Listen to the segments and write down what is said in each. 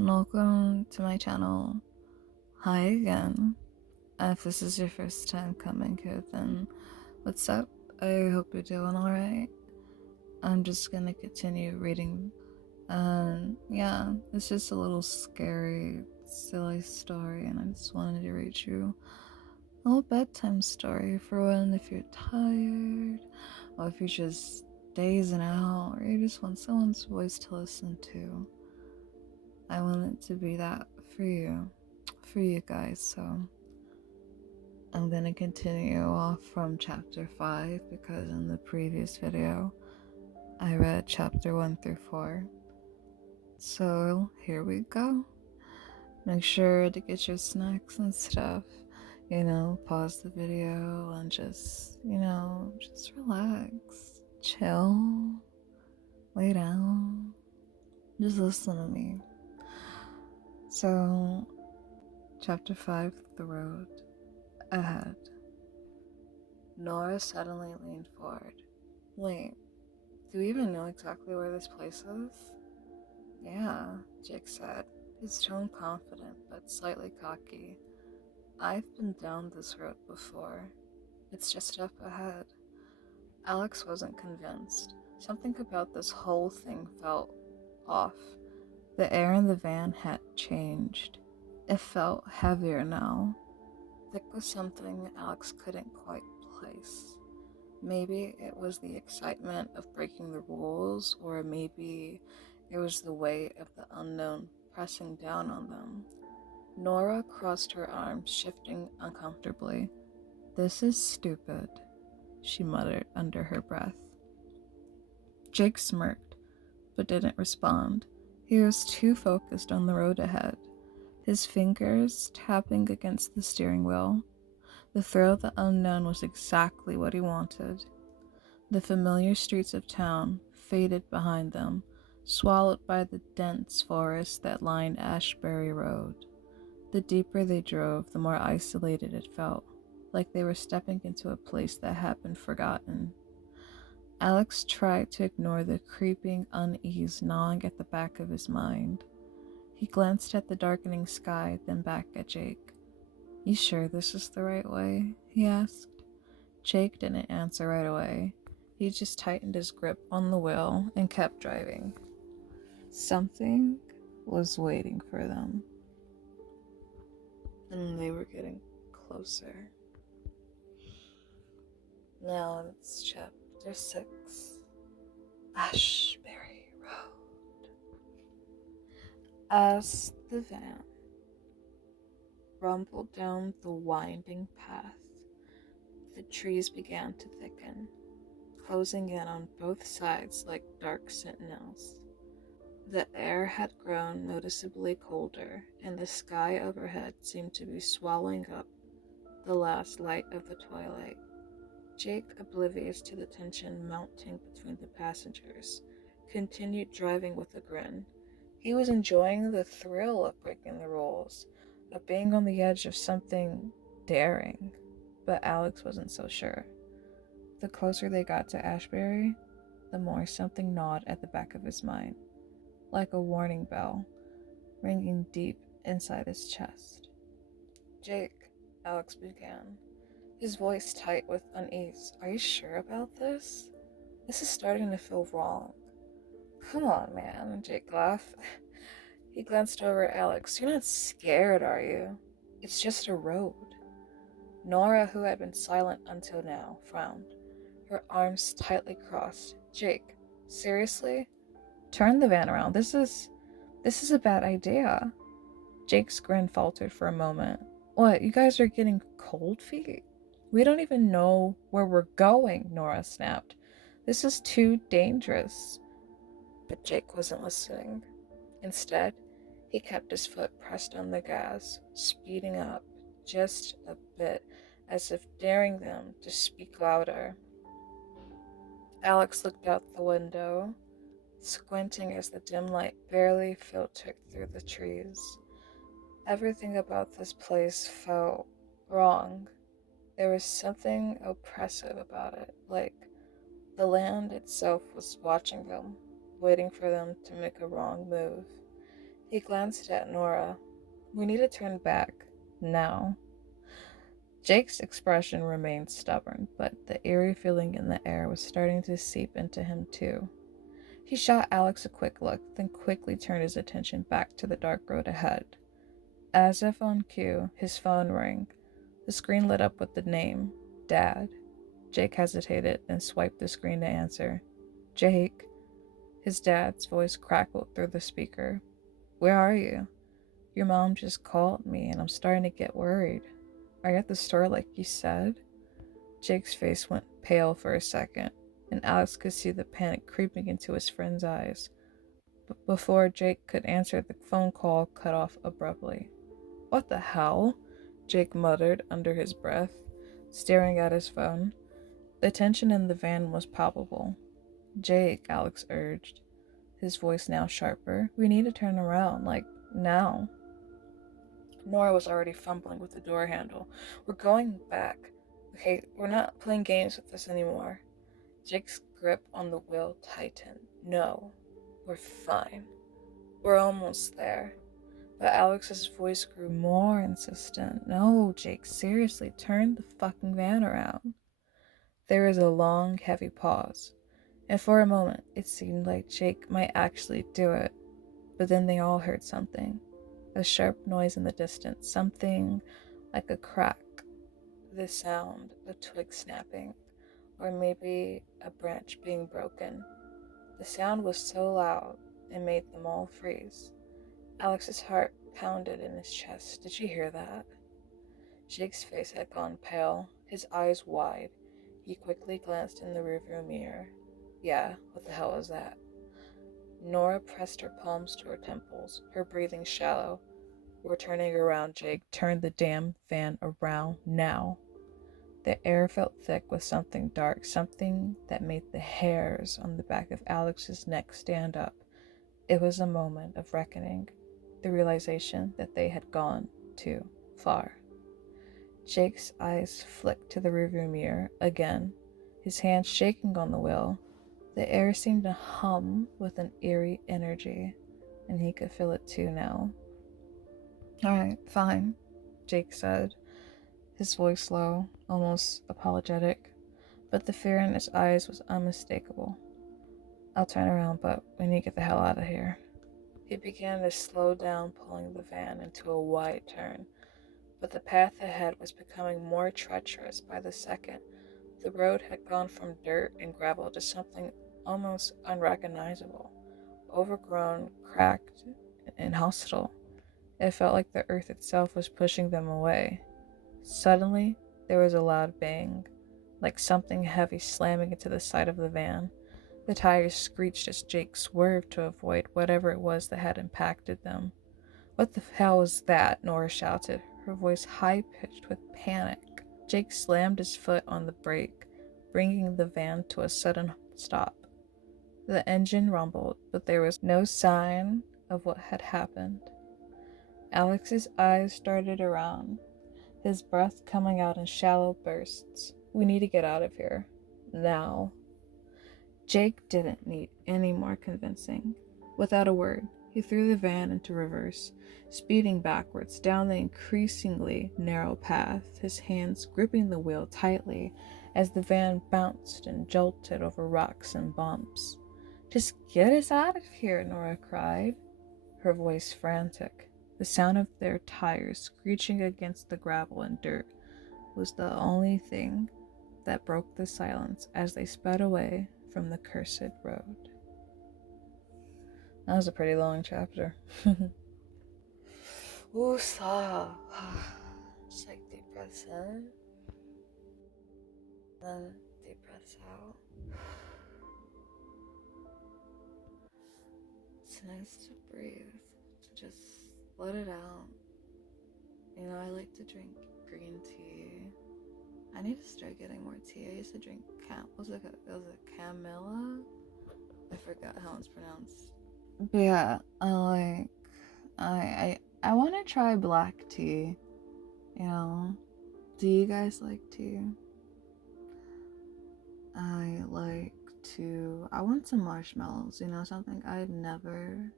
and welcome to my channel. Hi again. If this is your first time coming here, then what's up? I hope you're doing alright. I'm just gonna continue reading. Yeah, it's just a little scary, silly story, and I just wanted to read you a little bedtime story for when if you're tired, or if you're just dazing out, or you just want someone's voice to listen to. I want it to be that for you guys. So I'm gonna continue off from chapter 5 because in the previous video I read chapter 1 through 4. So here we go. Make sure to get your snacks and stuff. Pause the video and just relax, chill, lay down, just listen to me. So, chapter 5, The Road Ahead. Nora suddenly leaned forward. Wait, do we even know exactly where this place is? Yeah, Jake said, his tone confident but slightly cocky. I've been down this road before. It's just up ahead. Alex wasn't convinced. Something about this whole thing felt off. The air in the van had changed. It felt heavier now. Thick with something Alex couldn't quite place. Maybe it was the excitement of breaking the rules, or maybe it was the weight of the unknown pressing down on them. Nora crossed her arms, shifting uncomfortably. "This is stupid," she muttered under her breath. Jake smirked, but didn't respond. He was too focused on the road ahead, his fingers tapping against the steering wheel. The thrill of the unknown was exactly what he wanted. The familiar streets of town faded behind them, swallowed by the dense forest that lined Ashbury Road. The deeper they drove, the more isolated it felt, like they were stepping into a place that had been forgotten. Alex tried to ignore the creeping unease gnawing at the back of his mind. He glanced at the darkening sky, then back at Jake. "You sure this is the right way?" he asked. Jake didn't answer right away. He just tightened his grip on the wheel and kept driving. Something was waiting for them, and they were getting closer. Now it's chapter 6, Ashbury Road. As the van rumbled down the winding path, the trees began to thicken, closing in on both sides like dark sentinels. The air had grown noticeably colder, and the sky overhead seemed to be swallowing up the last light of the twilight. Jake, oblivious to the tension mounting between the passengers, continued driving with a grin. He was enjoying the thrill of breaking the rules, of being on the edge of something daring, but Alex wasn't so sure. The closer they got to Ashbury, the more something gnawed at the back of his mind, like a warning bell, ringing deep inside his chest. "Jake," Alex began, his voice tight with unease. "Are you sure about this? This is starting to feel wrong." "Come on, man," Jake laughed. He glanced over at Alex. "You're not scared, are you? It's just a road." Nora, who had been silent until now, frowned, her arms tightly crossed. "Jake, seriously? Turn the van around. This is a bad idea." Jake's grin faltered for a moment. "What, you guys are getting cold feet? We don't even know where we're going," Nora snapped. "This is too dangerous." But Jake wasn't listening. Instead, he kept his foot pressed on the gas, speeding up just a bit, as if daring them to speak louder. Alex looked out the window, squinting as the dim light barely filtered through the trees. Everything about this place felt wrong. There was something oppressive about it, like the land itself was watching them, waiting for them to make a wrong move. He glanced at Nora. We need to turn back. Now. Jake's expression remained stubborn, but the eerie feeling in the air was starting to seep into him too. He shot Alex a quick look, then quickly turned his attention back to the dark road ahead. As if on cue, his phone rang. The screen lit up with the name, Dad. Jake hesitated and swiped the screen to answer. Jake. His dad's voice crackled through the speaker. Where are you? Your mom just called me and I'm starting to get worried. Are you at the store like you said? Jake's face went pale for a second, and Alex could see the panic creeping into his friend's eyes. But before Jake could answer, the phone call cut off abruptly. What the hell? Jake muttered under his breath, staring at his phone. The tension in the van was palpable. Jake, Alex urged, his voice now sharper. We need to turn around, like, now. Nora was already fumbling with the door handle. We're going back. Okay, we're not playing games with this anymore. Jake's grip on the wheel tightened. No, we're fine. We're almost there. But Alex's voice grew more insistent. No, Jake, seriously, turn the fucking van around. There was a long, heavy pause, and for a moment it seemed like Jake might actually do it. But then they all heard something. A sharp noise in the distance, something like a crack, the sound of twigs snapping, or maybe a branch being broken. The sound was so loud it made them all freeze. Alex's heart pounded in his chest. Did you hear that? Jake's face had gone pale, his eyes wide. He quickly glanced in the rearview mirror. Yeah, what the hell was that? Nora pressed her palms to her temples, her breathing shallow. We're turning around, Jake. Turn the damn van around now. The air felt thick with something dark, something that made the hairs on the back of Alex's neck stand up. It was a moment of reckoning, the realization that they had gone too far. Jake's eyes flicked to the rearview mirror again, his hands shaking on the wheel. The air seemed to hum with an eerie energy, and he could feel it too now. Alright, fine, Jake said, his voice low, almost apologetic, but the fear in his eyes was unmistakable. I'll turn around, but we need to get the hell out of here. He began to slow down, pulling the van into a wide turn, but the path ahead was becoming more treacherous by the second. The road had gone from dirt and gravel to something almost unrecognizable, overgrown, cracked, and hostile. It felt like the earth itself was pushing them away. Suddenly, there was a loud bang, like something heavy slamming into the side of the van. The tires screeched as Jake swerved to avoid whatever it was that had impacted them. What the hell was that? Nora shouted, her voice high-pitched with panic. Jake slammed his foot on the brake, bringing the van to a sudden stop. The engine rumbled, but there was no sign of what had happened. Alex's eyes darted around, his breath coming out in shallow bursts. We need to get out of here. Now. Jake didn't need any more convincing. Without a word, he threw the van into reverse, speeding backwards down the increasingly narrow path, his hands gripping the wheel tightly as the van bounced and jolted over rocks and bumps. Just get us out of here, Nora cried, her voice frantic. The sound of their tires screeching against the gravel and dirt was the only thing that broke the silence as they sped away from the cursed road. That was a pretty long chapter. Woosah. Just like deep breaths in, then deep breaths out. It's nice to breathe, to just let it out. You know, I like to drink green tea. I need to start getting more tea. I used to drink was it Camilla? I forgot how it's pronounced. But yeah, I want to try black tea. You know, do you guys like tea? I want some marshmallows. You know, something I've never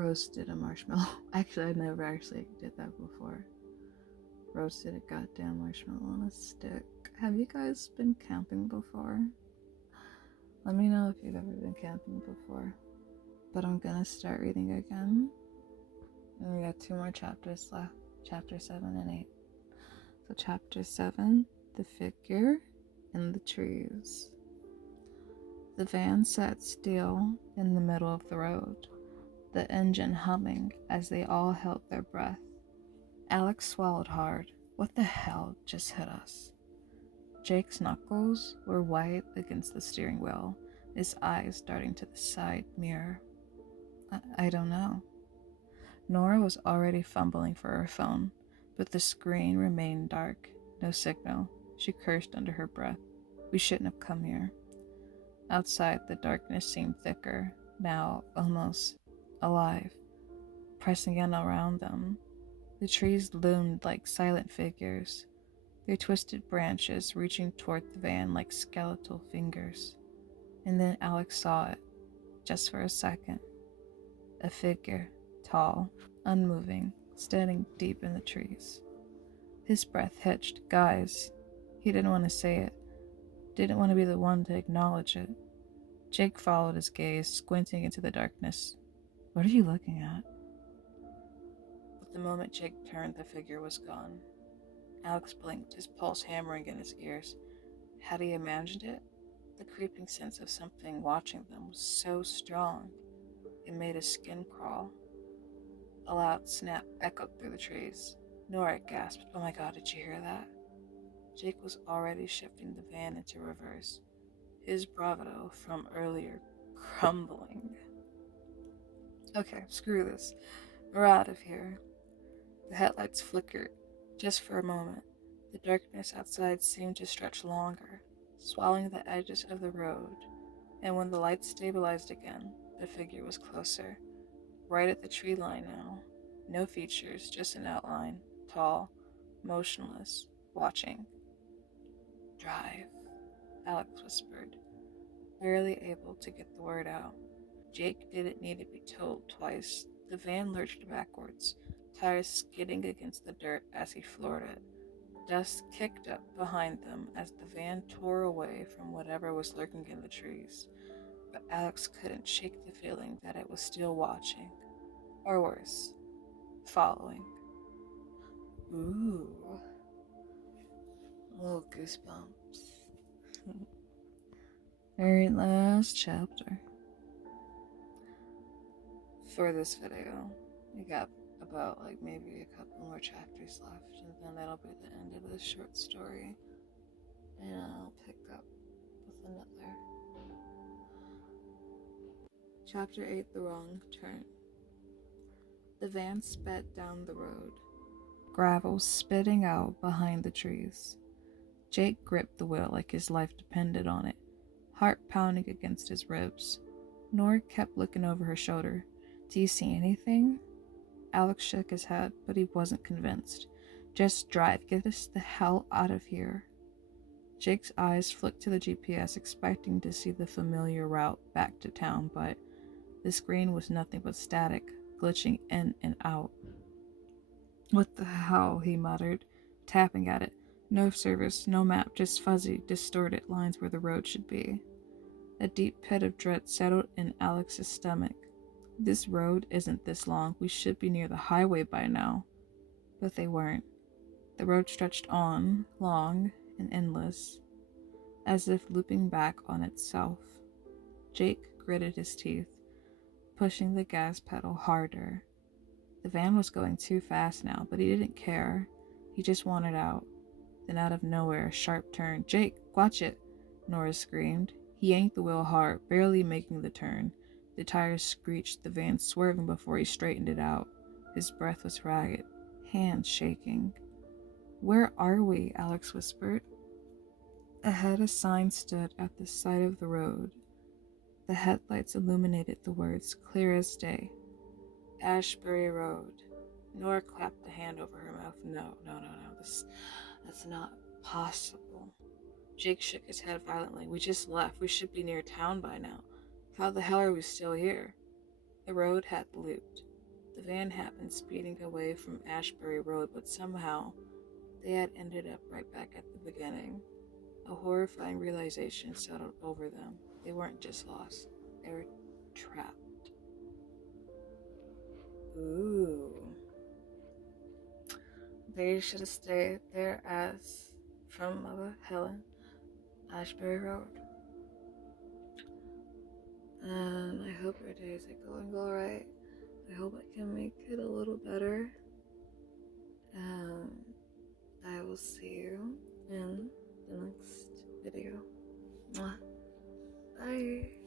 roasted a marshmallow. Actually, I never actually did that before. Roasted a goddamn marshmallow on a stick. Have you guys been camping before? Let me know if you've ever been camping before. But I'm gonna start reading again. And we got 2 more chapters left. Chapter 7 and 8. So chapter 7, the figure in the trees. The van sat still in the middle of the road, the engine humming as they all held their breath. Alex swallowed hard. What the hell just hit us? Jake's knuckles were white against the steering wheel, his eyes darting to the side mirror. I don't know. Nora was already fumbling for her phone, but the screen remained dark, no signal. She cursed under her breath. We shouldn't have come here. Outside, the darkness seemed thicker, now almost alive, pressing in around them. The trees loomed like silent figures, their twisted branches reaching toward the van like skeletal fingers. And then Alex saw it, just for a second. A figure, tall, unmoving, standing deep in the trees. His breath hitched. Guys. He didn't want to say it. Didn't want to be the one to acknowledge it. Jake followed his gaze, squinting into the darkness. What are you looking at? But the moment Jake turned, the figure was gone. Alex blinked, his pulse hammering in his ears. Had he imagined it? The creeping sense of something watching them was so strong, it made his skin crawl. A loud snap echoed through the trees. Nora gasped, "Oh my god, did you hear that?" Jake was already shifting the van into reverse, his bravado from earlier crumbling. Okay, screw this. We're out of here. The headlights flickered, just for a moment. The darkness outside seemed to stretch longer, swallowing the edges of the road, and when the lights stabilized again, the figure was closer, right at the tree line now. No features, just an outline, tall, motionless, watching. Drive, Alex whispered, barely able to get the word out. Jake didn't need to be told twice. The van lurched backwards, tires skidding against the dirt as he floored it. Dust kicked up behind them as the van tore away from whatever was lurking in the trees. But Alex couldn't shake the feeling that it was still watching. Or worse, following. Ooh. Oh, goosebumps. Very last chapter. For this video, we got about maybe a couple more chapters left, and then that'll be the end of this short story. And I'll pick up with another. Chapter 8, The Wrong Turn. The van sped down the road, gravel spitting out behind the trees. Jake gripped the wheel like his life depended on it, heart pounding against his ribs. Nora kept looking over her shoulder. Do you see anything? Alex shook his head, but he wasn't convinced. Just drive, get us the hell out of here. Jake's eyes flicked to the GPS, expecting to see the familiar route back to town, but the screen was nothing but static, glitching in and out. What the hell, he muttered, tapping at it. No service, no map, just fuzzy, distorted lines where the road should be. A deep pit of dread settled in Alex's stomach. This road isn't this long. We should be near the highway by now. But they weren't. The road stretched on, long and endless, as if looping back on itself. Jake gritted his teeth, pushing the gas pedal harder. The van was going too fast now, but he didn't care. He just wanted out. Then out of nowhere, a sharp turn. "Jake, watch it!" Nora screamed. He yanked the wheel hard, barely making the turn. The tires screeched, the van swerving before he straightened it out. His breath was ragged, hands shaking. "Where are we?" Alex whispered. Ahead, a sign stood at the side of the road. The headlights illuminated the words clear as day. Ashbury Road. Nora clapped a hand over her mouth. No. That's not possible. Jake shook his head violently. We just left. We should be near town by now. How the hell are we still here? The road had looped. The van had been speeding away from Ashbury Road, but somehow they had ended up right back at the beginning. A horrifying realization settled over them. They weren't just lost, they were trapped. Ooh. They should have stayed their ass from Mother Helen, Ashbury Road. And I hope your days are going alright. I hope I can make it a little better. And I will see you in the next video. Mwah. Bye.